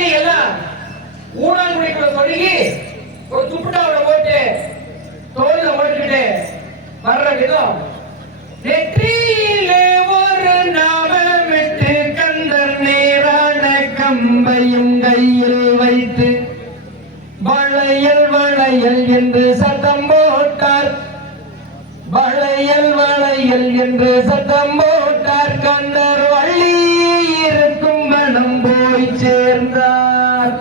நீங்க எல்லாம் ஊனாங்குடிக்குள்ள தொடங்கி ஒரு துப்புட்டாவோட போட்டு தோல்ல ஓட்டுக்கிட்டு வர்ற விதம் நெற்றியிலே ஒரு நாமமிட்டு கந்தர் நேரான கம்பையும் கையில் வைத்து வளையல் வளையல் என்று சத்தம் போட்டார். வளையல் வளையல் என்று சத்தம் போட்டார். கந்தர் வள்ளி இருக்கும் மனம் போய் சேர்ந்தார்.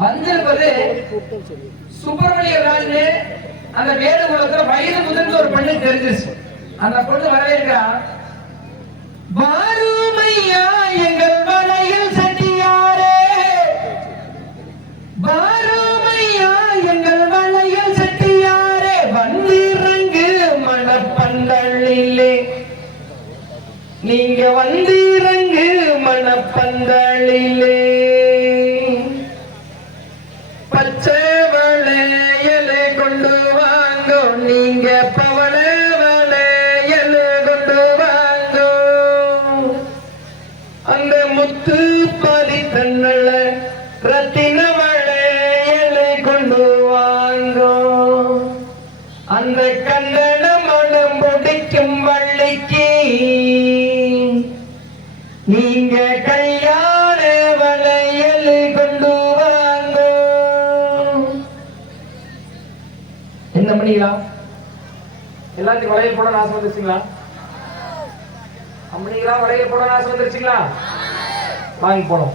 வந்திருப்பது சுப்பிரமணிய ராஜு. அந்த வேத குலத்துல வயது முதல் ஒரு பெண்ணு தெரிஞ்சிருச்சு. அந்த பொண்ணு வரவேற்கிறா. பாருமையா எங்கள் வளையல் செட்டியாரே, பாருமையா எங்கள் வளையல் செட்டியாரே, வந்திறங்கு மணப்பந்தளிலே, நீங்க வந்திறங்கு மணப்பந்தளிலே, பச்சை வளையலை கொண்டு வாங்கோ, நீங்க பவள வளையலை கொண்டு வாங்கோ, அந்த முத்து பாதி தன்னல ரத்தின வளையலை கொண்டு வாங்கோ, அந்த கண்டன மனம் முடிக்கும் வள்ளிக்கு நீங்க கல்யாண வளையலை கொண்டு வாங்கோ. என்ன பண்ணிக்கலாம்? எல்லாத்தையும் வளையல் போட ஆசை வந்துருச்சுங்களா? அம்மனிங்களா வளையல் போட ஆசை வந்துருச்சுங்களா? வாங்கி போனோம்.